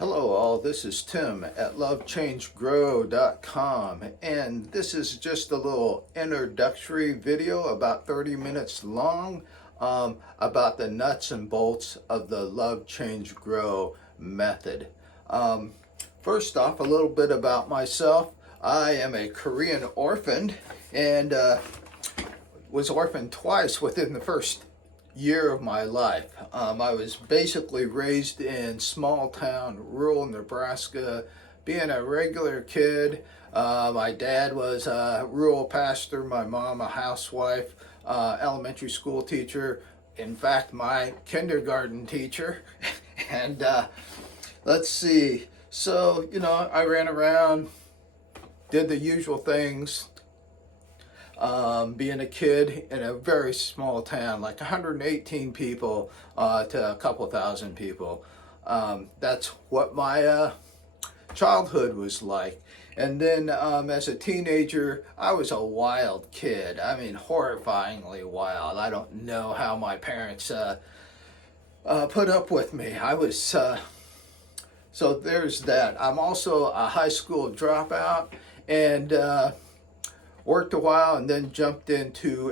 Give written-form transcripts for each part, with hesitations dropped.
Hello all, this is Tim at lovechangegrow.com, and this is just a little introductory video about 30 minutes long about the nuts and bolts of the Love Change Grow method. First off, a little bit about myself. I am a Korean orphan and was orphaned twice within the first year of my life. I was basically raised in small town, rural Nebraska, being a regular kid. My dad was a rural pastor, my mom a housewife, elementary school teacher, in fact my kindergarten teacher. And let's see, so I ran around, did the usual things. Being a kid in a very small town, like 118 people to a couple thousand people. That's what my childhood was like. And then as a teenager, I was a wild kid. I mean, horrifyingly wild. I don't know how my parents put up with me. I was, so there's that. I'm also a high school dropout and worked a while and then jumped into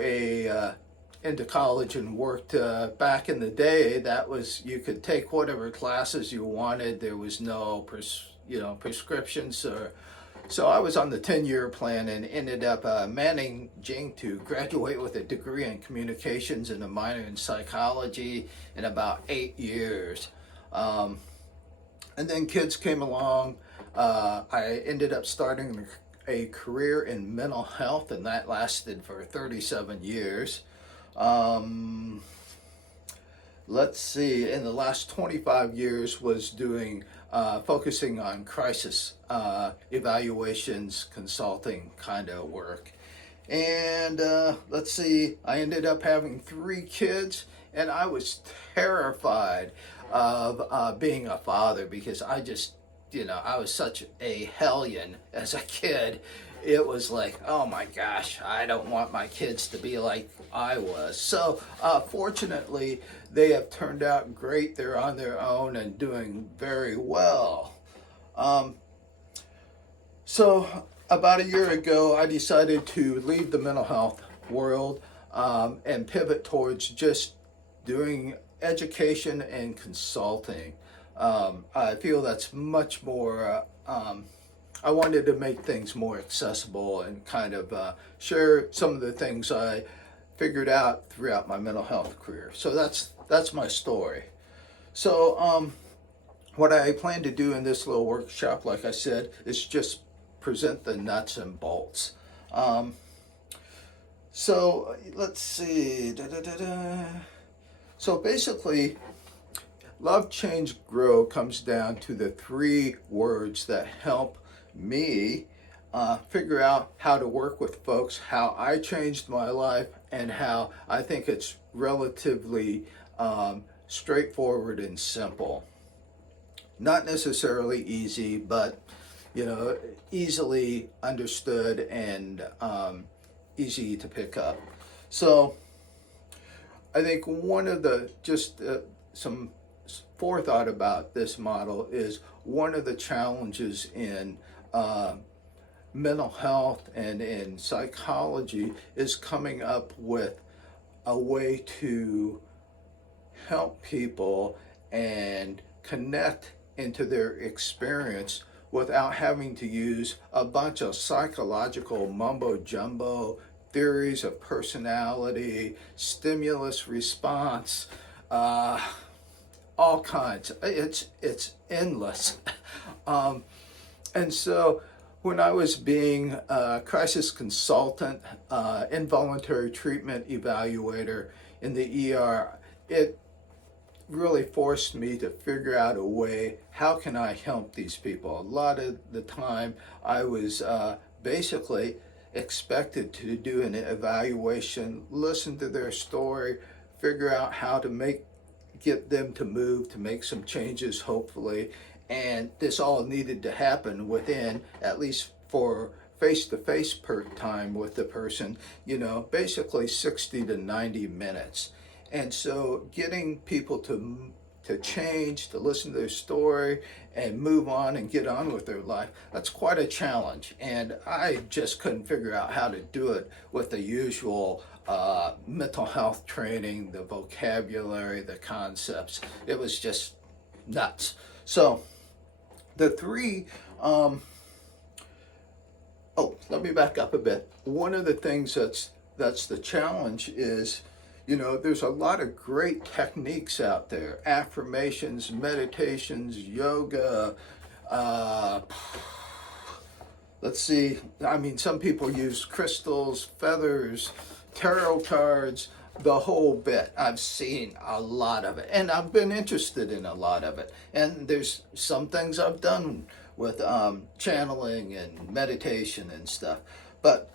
college and worked back in the day. That was, you could take whatever classes you wanted. There was no prescriptions, so I was on the 10-year plan and ended up managing to graduate with a degree in communications and a minor in psychology in about 8 years. And then kids came along. I ended up starting a career in mental health, and that lasted for 37 years. Let's see, in the last 25 years was doing, focusing on crisis evaluations, consulting kind of work. And let's see, I ended up having 3 kids, and I was terrified of being a father because I just, I was such a hellion as a kid. It was like, oh my gosh, I don't want my kids to be like I was. So fortunately, they have turned out great. They're on their own and doing very well. So about a year ago, I decided to leave the mental health world and pivot towards just doing education and consulting. I feel that's much more, I wanted to make things more accessible and kind of share some of the things I figured out throughout my mental health career. So that's my story. So what I plan to do in this little workshop, like I said, is just present the nuts and bolts. So let's see. So basically, Love, Change, Grow comes down to the 3 words that help me figure out how to work with folks, how I changed my life, and how I think it's relatively straightforward and simple. Not necessarily easy, but easily understood and easy to pick up. So I think one of the, just some forethought about this model is one of the challenges in mental health and in psychology is coming up with a way to help people and connect into their experience without having to use a bunch of psychological mumbo jumbo, theories of personality, stimulus response, all kinds. It's endless. And so when I was being a crisis consultant, involuntary treatment evaluator in the ER, it really forced me to figure out a way, how can I help these people? A lot of the time I was basically expected to do an evaluation, listen to their story, figure out how to get them to move, to make some changes, hopefully. And this all needed to happen within, at least for face-to-face time with the person, basically 60 to 90 minutes. And so getting people to to change, to listen to their story and move on and get on with their life, that's quite a challenge. And I just couldn't figure out how to do it with the usual mental health training, the vocabulary, the concepts. It was just nuts. So the three, let me back up a bit. One of the things that's the challenge is, there's a lot of great techniques out there: affirmations, meditations, yoga. Let's see. I mean, some people use crystals, feathers, tarot cards, the whole bit. I've seen a lot of it, and I've been interested in a lot of it. And there's some things I've done with channeling and meditation and stuff. But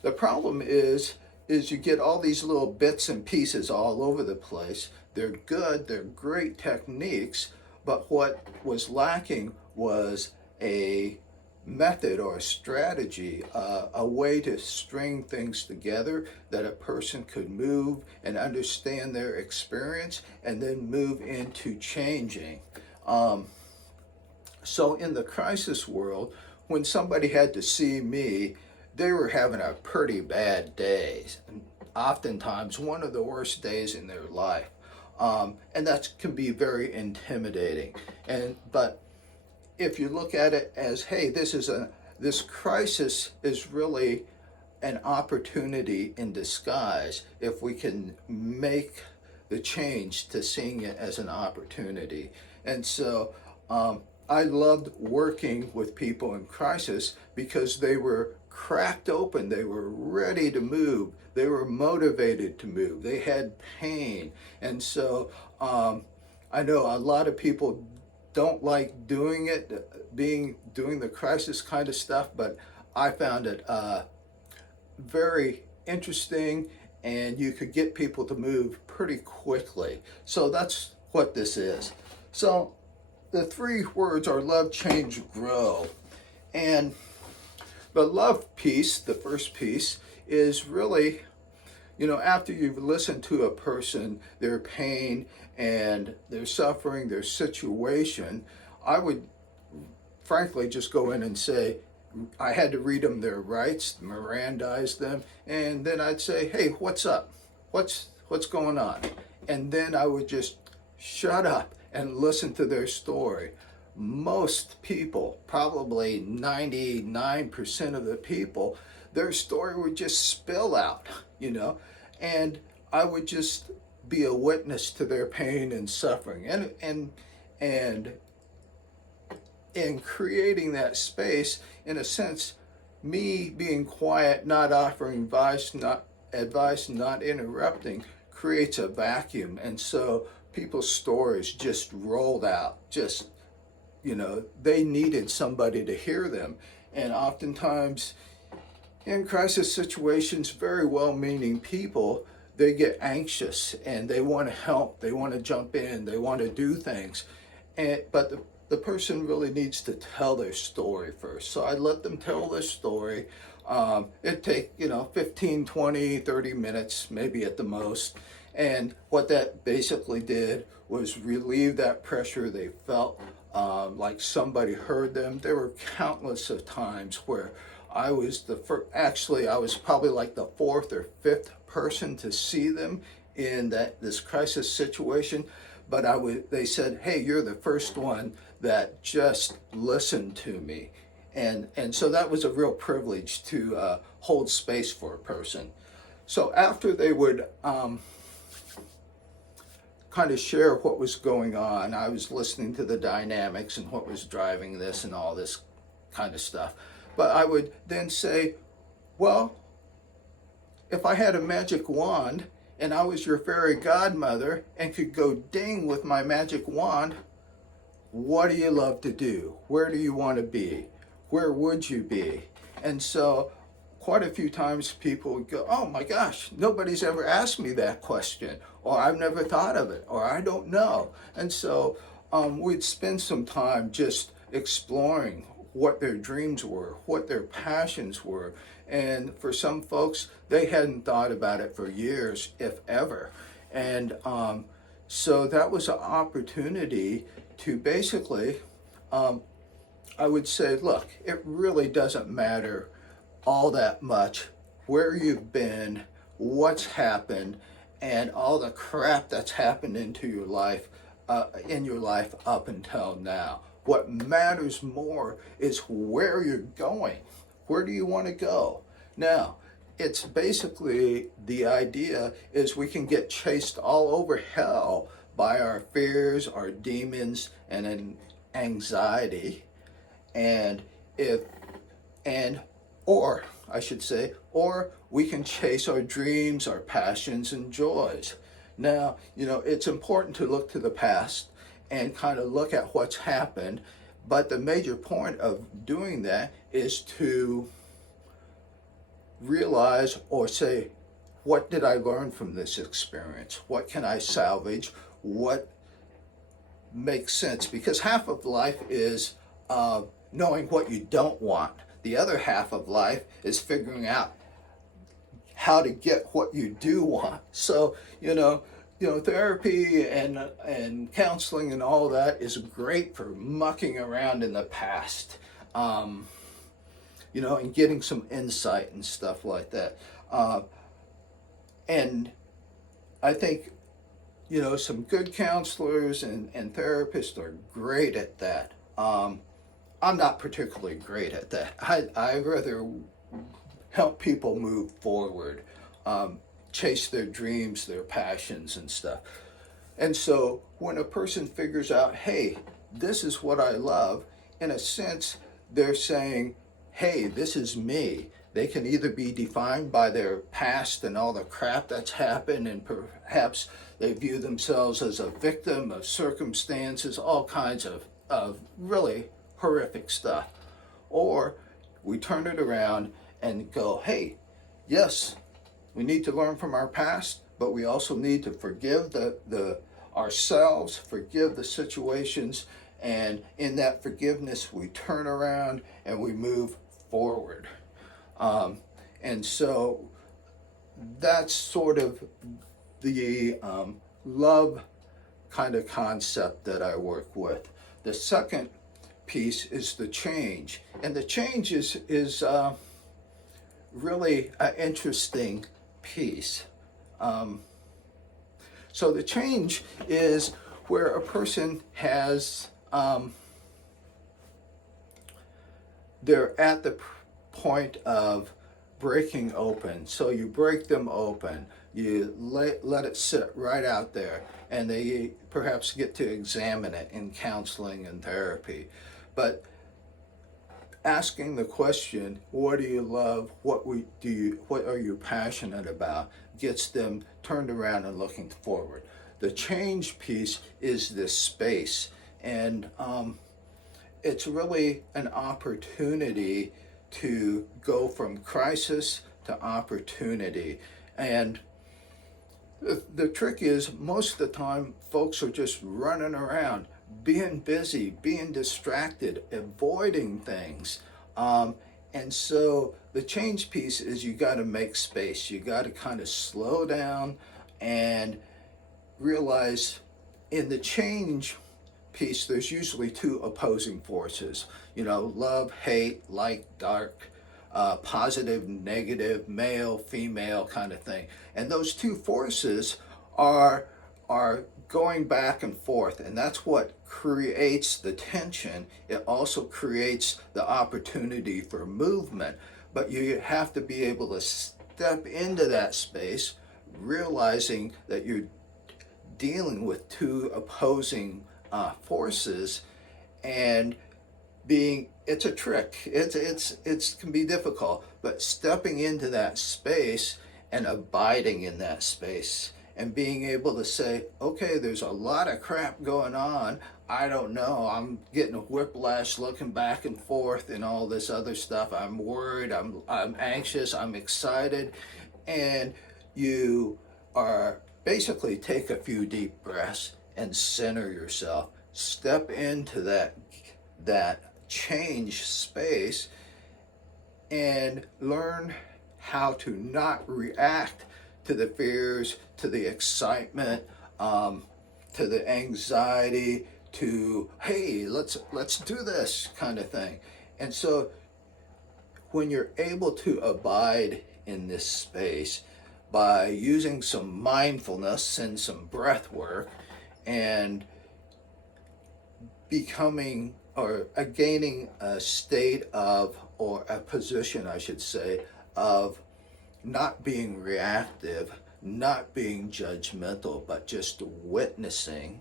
the problem is you get all these little bits and pieces all over the place. They're good, they're great techniques, but what was lacking was a method or a strategy, a way to string things together that a person could move and understand their experience and then move into changing. So in the crisis world, when somebody had to see me, they were having a pretty bad day, oftentimes one of the worst days in their life. And that can be very intimidating. But if you look at it as, hey, this crisis is really an opportunity in disguise, if we can make the change to seeing it as an opportunity. And so I loved working with people in crisis because they were cracked open, they were ready to move, they were motivated to move, they had pain. And so I know a lot of people don't like doing the crisis kind of stuff, but I found it very interesting, and you could get people to move pretty quickly. So that's what this is. So the three words are love, change, grow. And the love piece, the first piece, is really, after you've listened to a person, their pain and their suffering, their situation, I would frankly just go in and say, I had to read them their rights, Mirandize them, and then I'd say, hey, what's up? What's going on? And then I would just shut up and listen to their story. Most people, probably 99% of the people, their story would just spill out, and I would just be a witness to their pain and suffering. And in creating that space, in a sense, me being quiet, not offering advice, not interrupting, creates a vacuum. And so people's stories just rolled out, they needed somebody to hear them. And oftentimes in crisis situations, very well-meaning people, they get anxious and they want to help, they want to jump in, they want to do things. But the person really needs to tell their story first. So I let them tell their story. It'd take, 15, 20, 30 minutes, maybe at the most. And what that basically did was relieve that pressure they felt, like somebody heard them. There were countless of times where I was I was probably like the fourth or fifth person to see them in this crisis situation. But they said, hey, you're the first one that just listened to me. And so that was a real privilege to hold space for a person. So after they would kind of share what was going on, I was listening to the dynamics and what was driving this and all this kind of stuff. But I would then say, well, if I had a magic wand and I was your fairy godmother and could go ding with my magic wand, what do you love to do? Where do you want to be? Where would you be? And so quite a few times people would go, oh my gosh, nobody's ever asked me that question, or I've never thought of it, or I don't know. And so we'd spend some time just exploring what their dreams were, what their passions were. And for some folks, they hadn't thought about it for years, if ever. And So that was an opportunity to basically, I would say, look, it really doesn't matter all that much where you've been, what's happened, and all the crap that's happened into your life, in your life up until now. What matters more is where you're going. Where do you want to go? Now, it's basically the idea is we can get chased all over hell by our fears, our demons, and anxiety. And if and or I should say, or we can chase our dreams, our passions, and joys. Now, it's important to look to the past and kind of look at what's happened, but the major point of doing that is to realize or say, what did I learn from this experience? What can I salvage? What makes sense? Because half of life is knowing what you don't want. The other half of life is figuring out how to get what you do want. So, therapy and counseling and all that is great for mucking around in the past, and getting some insight and stuff like that. And I think, some good counselors and therapists are great at that. I'm not particularly great at that. I rather help people move forward, chase their dreams, their passions and stuff. And so when a person figures out, hey, this is what I love, in a sense, they're saying, hey, this is me. They can either be defined by their past and all the crap that's happened, and perhaps they view themselves as a victim of circumstances, all kinds of really horrific stuff. Or we turn it around and go, hey, yes, we need to learn from our past, but we also need to forgive the ourselves, forgive the situations, and in that forgiveness we turn around and we move forward. And so that's sort of the love kind of concept that I work with. The second piece is the change, and the change is really an interesting piece. So the change is where a person has they're at the point of breaking open. So you break them open, you let it sit right out there, and they perhaps get to examine it in counseling and therapy. But asking the question, what do you love, what are you passionate about, gets them turned around and looking forward. The change piece is this space, and it's really an opportunity to go from crisis to opportunity. And the trick is, most of the time folks are just running around, being busy, being distracted, avoiding things. And so the change piece is you got to make space. You got to kind of slow down and realize in the change piece, there's usually two opposing forces. Love, hate, light, dark, positive, negative, male, female kind of thing. And those two forces are going back and forth, and that's what creates the tension. It also creates the opportunity for movement, but you have to be able to step into that space, realizing that you're dealing with two opposing forces, and it's a trick. It can be difficult, but stepping into that space and abiding in that space and being able to say, okay, there's a lot of crap going on. I don't know. I'm getting a whiplash looking back and forth and all this other stuff. I'm worried. I'm anxious. I'm excited. And you are basically take a few deep breaths and center yourself. Step into that change space and learn how to not react to the fears, to the excitement, to the anxiety to, hey, let's do this kind of thing. And so when you're able to abide in this space by using some mindfulness and some breath work and becoming or gaining a state of, or a position I should say, of not being reactive, not being judgmental, but just witnessing,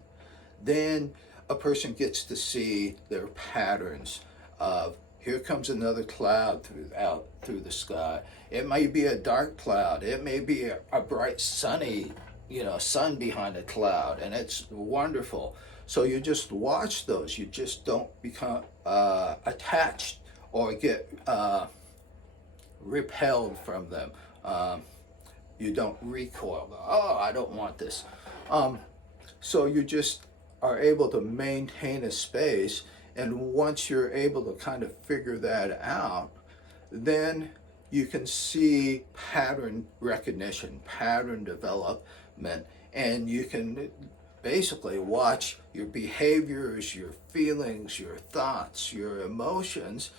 then a person gets to see their patterns of, here comes another cloud through the sky. It may be a dark cloud. It may be a bright sunny, sun behind a cloud, and it's wonderful. So you just watch those. You just don't become attached or get repelled from them. You don't recoil. Oh, I don't want this. So you just are able to maintain a space, and once you're able to kind of figure that out, then you can see pattern recognition, pattern development, and you can basically watch your behaviors, your feelings, your thoughts, your emotions,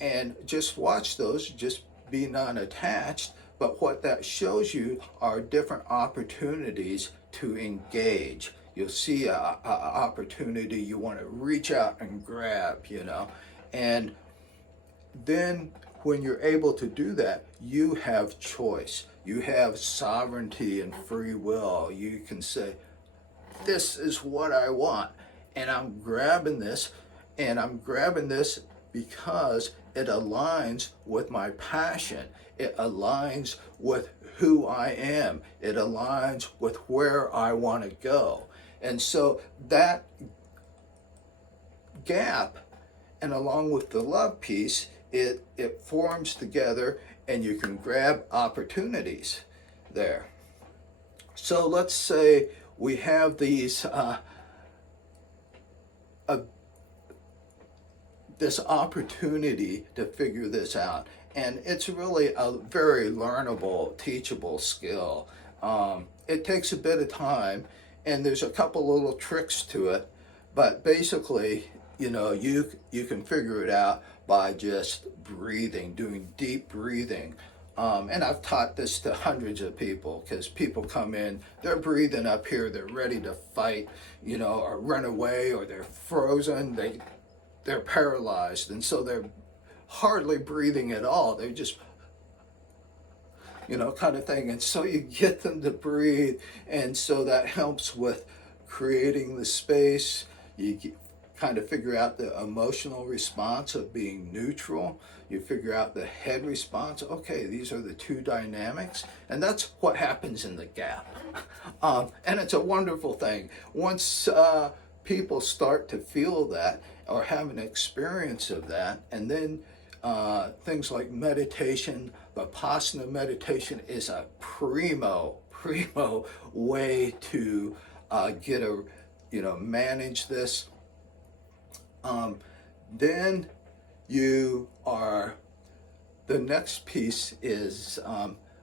and just watch those, just be non-attached. But what that shows you are different opportunities to engage. You'll see a opportunity you want to reach out and grab, and then when you're able to do that, you have choice. You have sovereignty and free will. You can say, this is what I want, and I'm grabbing this, because it aligns with my passion. It aligns with who I am. It aligns with where I want to go. And so that gap, and along with the love piece, it forms together, and you can grab opportunities there. So let's say we have these this opportunity to figure this out, and it's really a very learnable, teachable skill. It takes a bit of time, and there's a couple little tricks to it, but basically, you can figure it out by just breathing, doing deep breathing. And I've taught this to hundreds of people, because people come in, they're breathing up here, they're ready to fight, or run away, or they're frozen, they're paralyzed, and so they're hardly breathing at all. They're just, kind of thing. And so you get them to breathe, and so that helps with creating the space. You kind of figure out the emotional response of being neutral. You figure out the head response. Okay, these are the two dynamics, and that's what happens in the gap. And it's a wonderful thing. Once people start to feel that or have an experience of that, and then things like meditation, Vipassana meditation is a primo way to manage this. Then the next piece is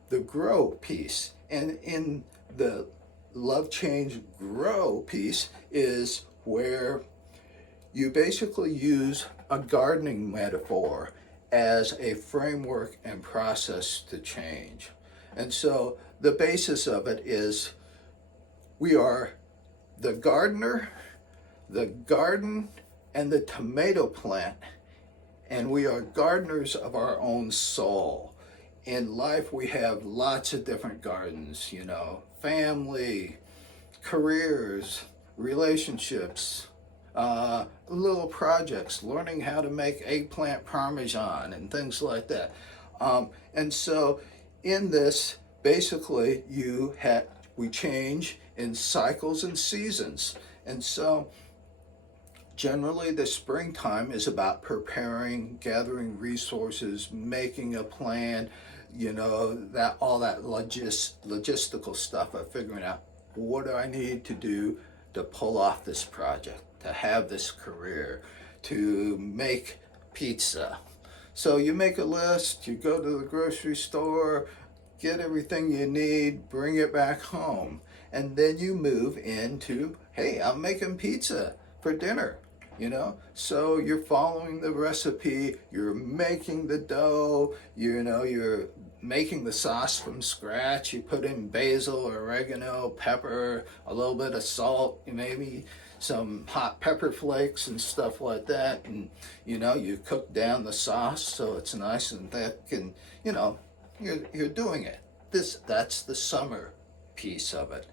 the grow piece. And in the love change grow piece is where you basically use a gardening metaphor as a framework and process to change. And so the basis of it is we are the gardener, the garden, and the tomato plant, and we are gardeners of our own soul. In life, we have lots of different gardens, family, careers, relationships, little projects, learning how to make eggplant parmesan and things like that. And so in this, basically, we change in cycles and seasons. And so generally the springtime is about preparing, gathering resources, making a plan, that all that logistical stuff of figuring out, what do I need to do to pull off this project, to have this career, to make pizza. So you make a list, you go to the grocery store, get everything you need, bring it back home. And then you move into, hey, I'm making pizza for dinner. So you're following the recipe, you're making the dough, you're making the sauce from scratch. You put in basil, oregano, pepper, a little bit of salt, maybe some hot pepper flakes and stuff like that, and you cook down the sauce so it's nice and thick, and you're doing it. That's the summer piece of it.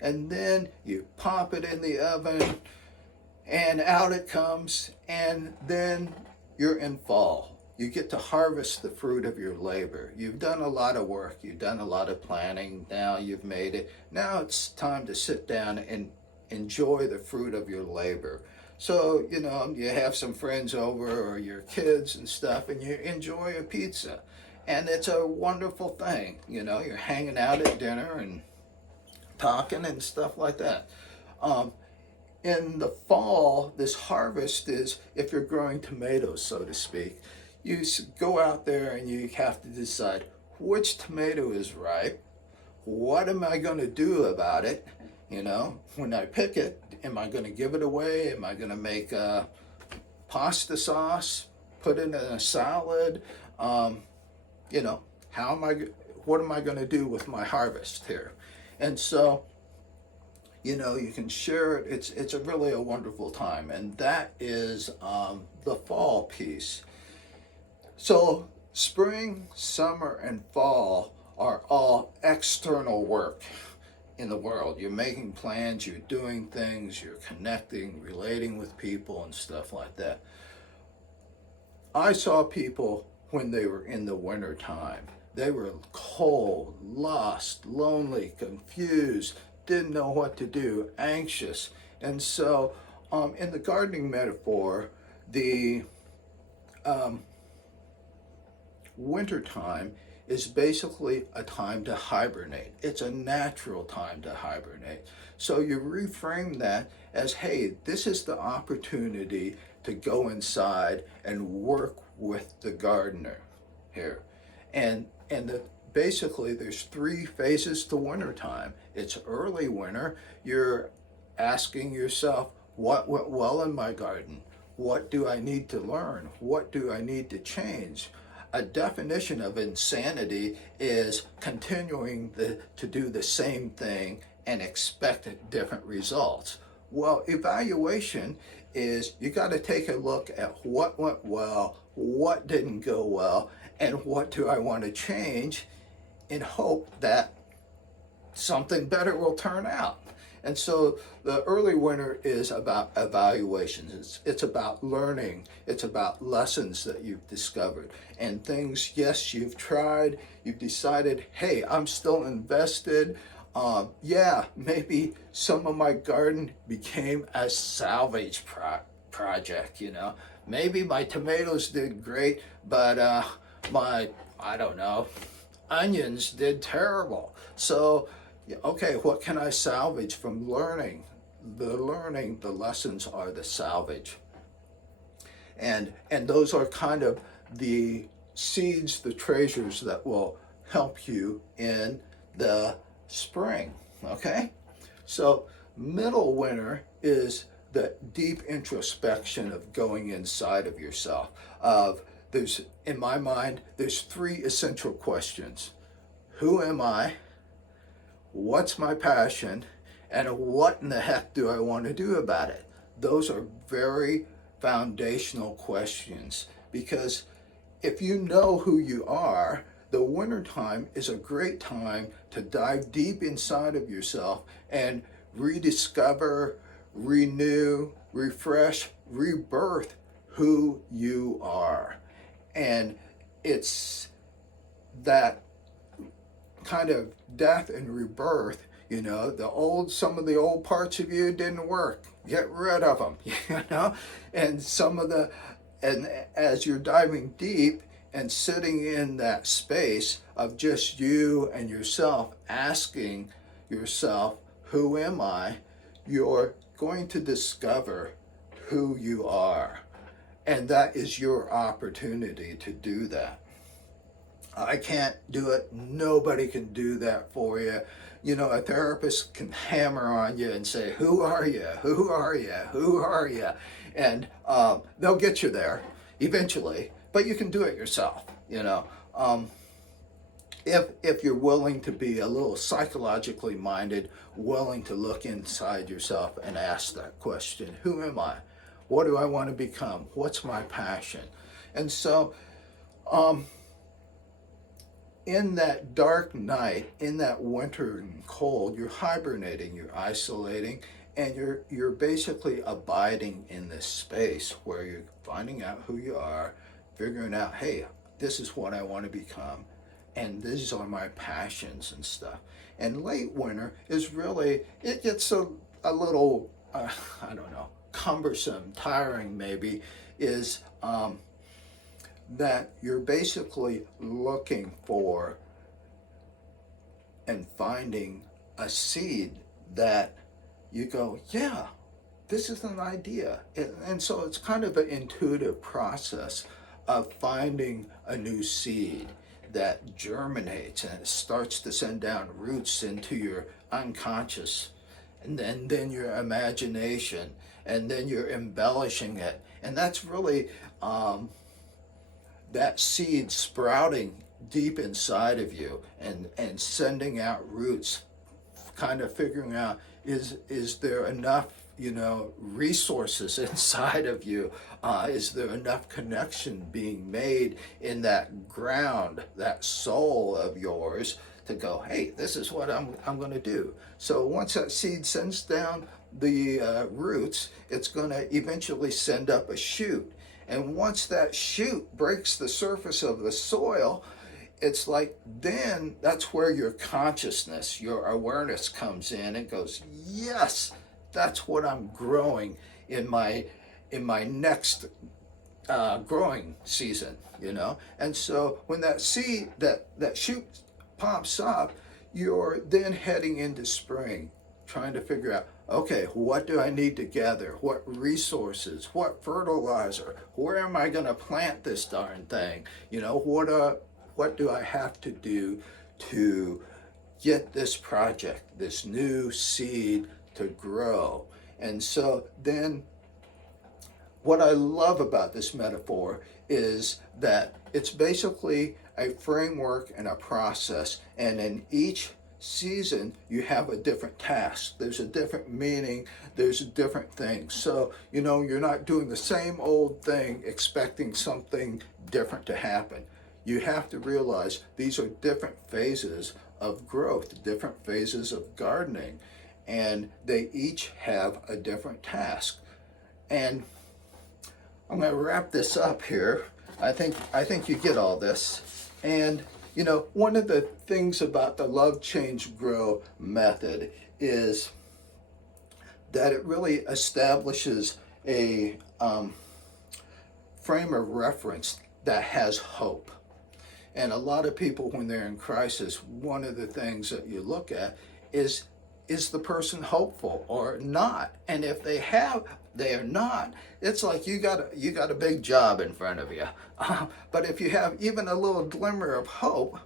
And then you pop it in the oven, and out it comes, and then you're in fall. You get to harvest the fruit of your labor. You've done a lot of work, you've done a lot of planning, now you've made it. Now it's time to sit down and enjoy the fruit of your labor. So, you have some friends over or your kids and stuff, and you enjoy a pizza. And it's a wonderful thing. You're hanging out at dinner and talking and stuff like that. In the fall, this harvest is, if you're growing tomatoes, so to speak, you go out there and you have to decide which tomato is ripe, what am I going to do about it, when I pick it, am I going to give it away, am I going to make a pasta sauce, put it in a salad, how what am I going to do with my harvest here? And so, you can share it. It's really a wonderful time, and that is the fall piece. So spring, summer, and fall are all external work in the world. You're making plans, you're doing things, you're connecting, relating with people, and stuff like that. I saw people when they were in the winter time. They were cold, lost, lonely, confused, didn't know what to do, anxious. And so in the gardening metaphor, the winter time is basically a time to hibernate. It's a natural time to hibernate. So you reframe that as, hey, this is the opportunity to go inside and work with the gardener here. And basically there's 3 phases to wintertime. It's early winter. You're asking yourself, what went well in my garden? What do I need to learn? What do I need to change? A definition of insanity is continuing to do the same thing and expect different results. Well, evaluation is you got to take a look at what went well, what didn't go well, and what do I want to change in hope that something better will turn out. And so the early winter is about evaluations. It's about learning. It's about lessons that you've discovered and things, yes, you've tried, you've decided, hey, I'm still invested. Maybe some of my garden became a salvage project, Maybe my tomatoes did great, but my onions did terrible. So, okay, what can I salvage from learning? The lessons are the salvage. And those are kind of the seeds, the treasures that will help you in the spring, okay? So middle winter is the deep introspection of going inside of yourself. In my mind, there's 3 essential questions. Who am I? What's my passion? And what in the heck do I want to do about it? Those are very foundational questions, because if you know who you are, the wintertime is a great time to dive deep inside of yourself and rediscover, renew, refresh, rebirth who you are. And it's that kind of death and rebirth, some of the old parts of you didn't work. Get rid of them, and as you're diving deep and sitting in that space of just you and yourself, asking yourself, who am I? You're going to discover who you are. And that is your opportunity to do that. I can't do it. Nobody can do that for you. You know, a therapist can hammer on you and say, "Who are you? Who are you? Who are you?" And they'll get you there eventually, but you can do it yourself. You know, if you're willing to be a little psychologically minded, willing to look inside yourself and ask that question: Who am I? What do I want to become? What's my passion? And so, in that dark night, in that winter and cold, you're hibernating, you're isolating, and you're basically abiding in this space where you're finding out who you are, figuring out, hey, this is what I want to become, and these are my passions and stuff. And late winter is really, it gets a little, I don't know, cumbersome, tiring maybe, is that you're basically looking for and finding a seed that you go, yeah, this is an idea. And so it's kind of an intuitive process of finding a new seed that germinates and it starts to send down roots into your unconscious, and then your imagination, and then you're embellishing it. And that's really that seed sprouting deep inside of you and sending out roots, kind of figuring out, is there enough, you know, resources inside of you? Is there enough connection being made in that ground, that soul of yours, to go, hey, this is what I'm going to do. So once that seed sends down the roots, it's going to eventually send up a shoot. And once that shoot breaks the surface of the soil, it's like then that's where your consciousness, your awareness comes in and goes, yes, that's what I'm growing in my next growing season, you know. And so when that seed, that shoot pops up, you're then heading into spring, trying to figure out, okay, what do I need to gather? What resources? What fertilizer? Where am I going to plant this darn thing? You know, what do I have to do to get this project, this new seed to grow? And so then what I love about this metaphor is that it's basically a framework and a process, and in each season you have a different task, there's a different meaning, there's a different thing. So you know, you're not doing the same old thing expecting something different to happen. You have to realize these are different phases of growth, different phases of gardening, and they each have a different task. And I'm going to wrap this up here. I think you get all this. And you know, one of the things about the Love Change Grow method is that it really establishes a frame of reference that has hope. And a lot of people, when they're in crisis, one of the things that you look at is the person hopeful or not? And if they are not, it's like you got a big job in front of you. But if you have even a little glimmer of hope,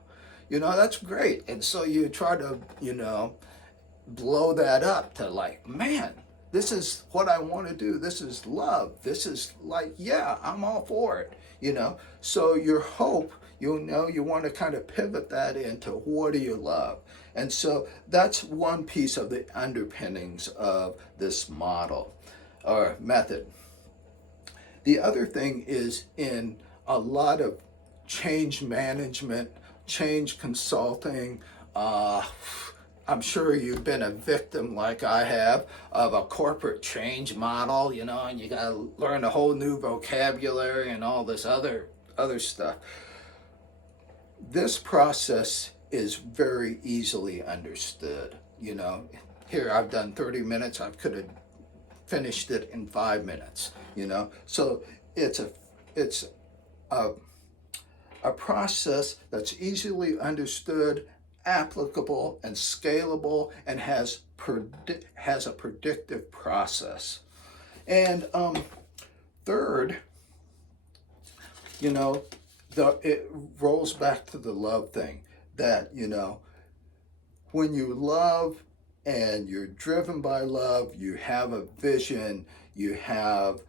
you know, that's great. And so you try to, you know, blow that up to like, man, this is what I want to do. This is love. This is like, yeah, I'm all for it, you know. So your hope, you know, you want to kind of pivot that into what do you love? And so that's one piece of the underpinnings of this model or method. The other thing is in a lot of change management, change consulting, I'm sure you've been a victim like I have of a corporate change model, you know, and you got to learn a whole new vocabulary and all this other stuff. This process is very easily understood. You know, here I've done 30 minutes, I could have finished it in 5 minutes, you know. So it's a process that's easily understood, applicable, and scalable, and has a predictive process. And third, you know, it rolls back to the love thing, that, when you love and you're driven by love, you have a vision, you have,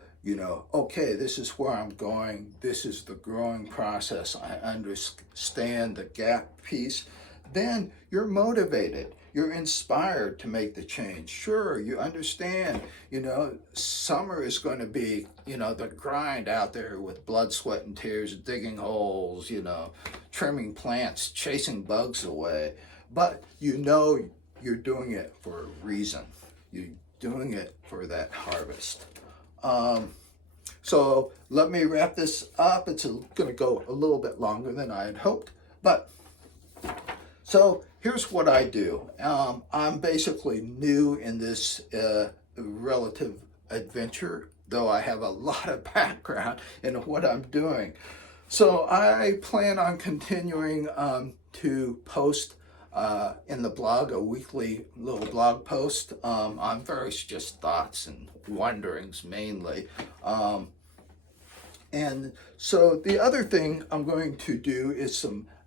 okay, this is where I'm going, this is the growing process, I understand the gap piece, then you're motivated, you're inspired to make the change. Sure, you understand, summer is going to be, the grind out there with blood, sweat, and tears, digging holes, trimming plants, chasing bugs away. But you're doing it for a reason. You're doing it for that harvest. So let me wrap this up. It's going to go a little bit longer than I had hoped. But so here's what I do. I'm basically new in this relative adventure, though I have a lot of background in what I'm doing. So I plan on continuing to post in the blog, a weekly little blog post on various just thoughts and wonderings mainly. And so the other thing I'm going to do is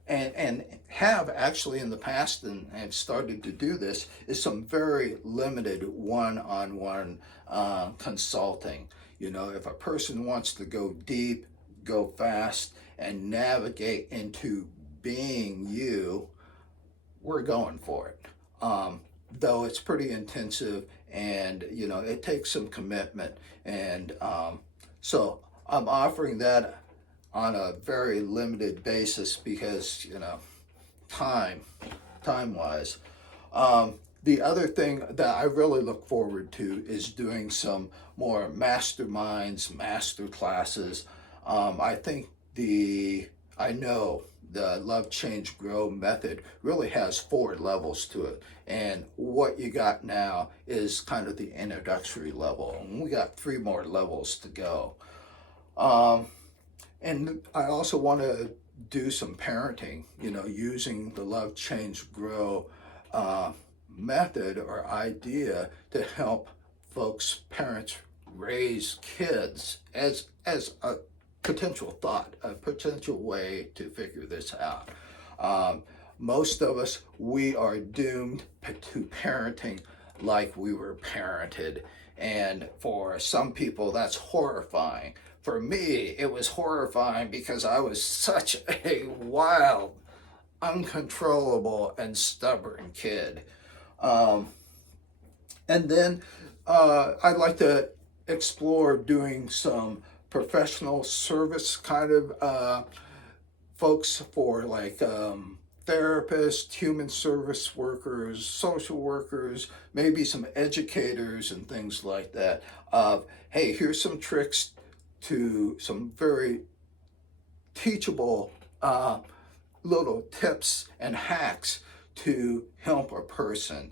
and have actually in the past and have started to do this, is some very limited one-on-one consulting. If a person wants to go deep, go fast, and navigate into being you, we're going for it. Though it's pretty intensive and, it takes some commitment. And so I'm offering that on a very limited basis because, time-wise. The other thing that I really look forward to is doing some more masterminds, master classes. I know the Love, Change, Grow method really has 4 levels to it. And what you got now is kind of the introductory level. And we got 3 more levels to go. And I also want to do some parenting, using the Love, Change, Grow method or idea to help parents raise kids as a potential thought, a potential way to figure this out. Most of us, we are doomed to parenting like we were parented. And for some people, that's horrifying. For me, it was horrifying because I was such a wild, uncontrollable, and stubborn kid. And then I'd like to explore doing some professional service kind of folks for like therapists, human service workers, social workers, maybe some educators and things like that. Hey, here's some tricks to some very teachable little tips and hacks to help a person.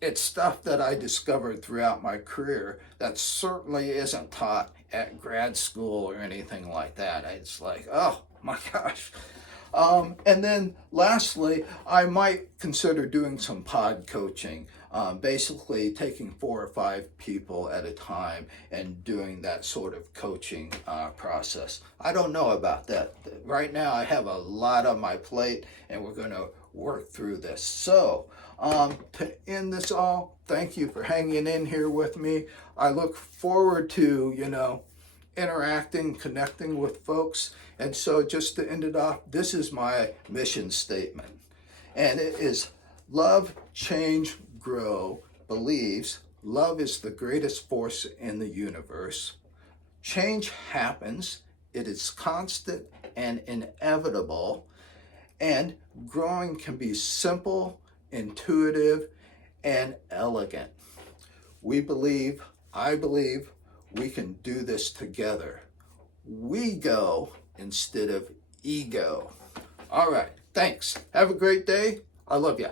It's stuff that I discovered throughout my career that certainly isn't taught at grad school or anything like that. It's like, oh my gosh. And then lastly, I might consider doing some pod coaching, basically taking 4 or 5 people at a time and doing that sort of coaching process. I don't know about that. Right now I have a lot on my plate and we're going to work through this. So to end this all, thank you for hanging in here with me. I look forward to, interacting, connecting with folks. And so just to end it off, this is my mission statement. And it is Love, Change, Grow believes love is the greatest force in the universe. Change happens. It is constant and inevitable. And growing can be simple, intuitive, and elegant. I believe, we can do this together. We go instead of ego. All right, thanks. Have a great day. I love you.